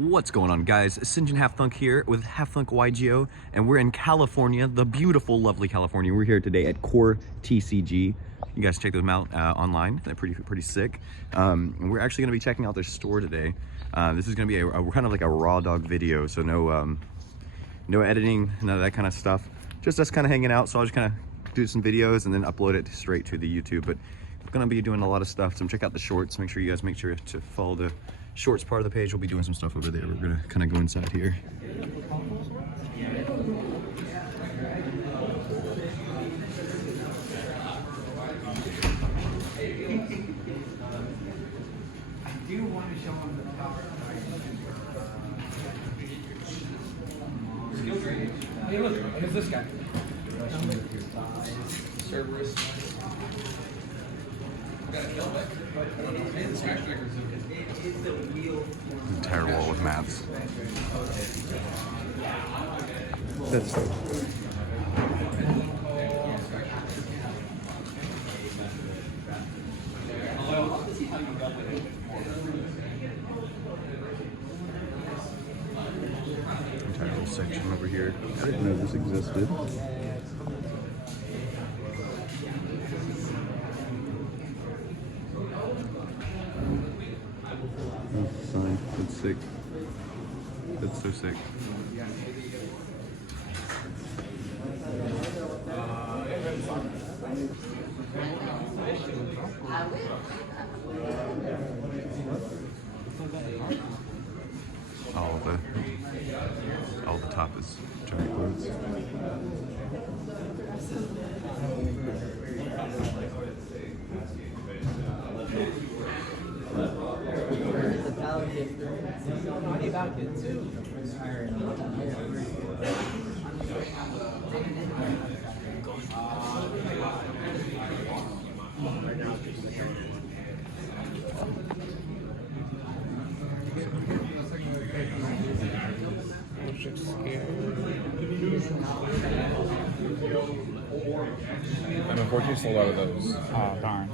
What's going on, guys? Sinjin Half Thunk here with Half Thunk YGO, and we're in California, the beautiful, lovely California. We're here today at Core TCG. You guys check them out online. They're pretty sick. And we're actually going to be checking out their store today. This is going to be a kind of like a raw dog video, so no editing, none of that kind of stuff. Just us kind of hanging out. So I'll just kind of do some videos and then upload it straight to the YouTube. But we're going to be doing a lot of stuff. So check out the shorts. Make sure to follow the shorts part of the page. We'll be doing some stuff over there. We're gonna kind of go inside here. Hey, look, who's this guy? Cerberus. Entire wall with maps. That's entire little section over here. I didn't know this existed. Sign. That's sick. That's so sick. All the top is giant quotes. I'm unfortunately sold out of those. Oh, darn.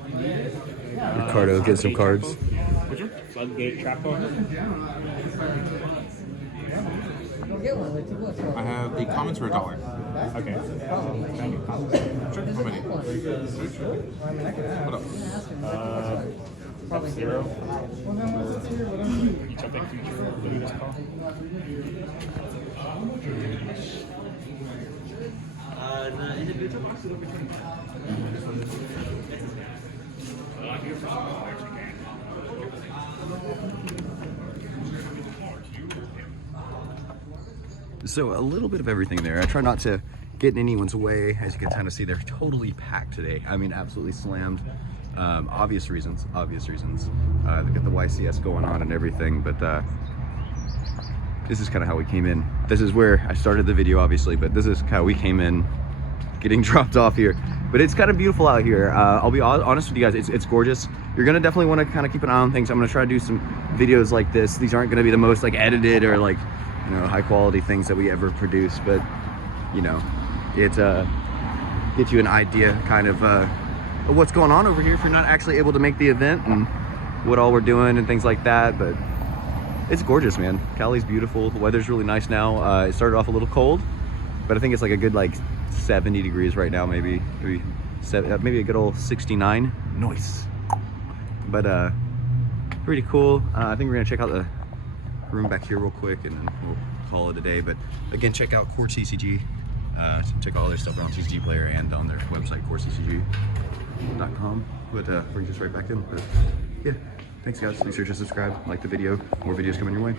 Ricardo, get some cards. Would you? Floodgate Trappo? I have the comments for $1. Okay. Thank you. Sure. How many? What else? F-Zero. Each of the creature. What do you just call? So a little bit of everything there. I try not to get in anyone's way. As you can kind of see, they're totally packed today. I mean, absolutely slammed. Obvious reasons. They got the YCS going on and everything, but this is kind of how we came in. This is where I started the video, obviously, but this is how we came in, getting dropped off here. But it's kind of beautiful out here. I'll be honest with you guys, it's gorgeous. You're gonna definitely want to kind of keep an eye on things. I'm gonna try to do some videos like this. These aren't gonna be the most like edited or like, you know, high quality things that we ever produce, but you know, it gets you an idea kind of what's going on over here if you're not actually able to make the event and what all we're doing and things like that. But it's gorgeous, man. Cali's beautiful. The weather's really nice now. It started off a little cold, but I think it's like a good like 70 degrees right now, maybe a good old 69. Nice. But pretty cool. I think we're gonna check out the room back here real quick and then we'll call it a day. But again, check out Core TCG. Check out all their stuff around TCG Player and on their website, coretcg.com. But bring us right back in. But yeah, thanks guys. Make sure to subscribe, like the video. More videos coming your way.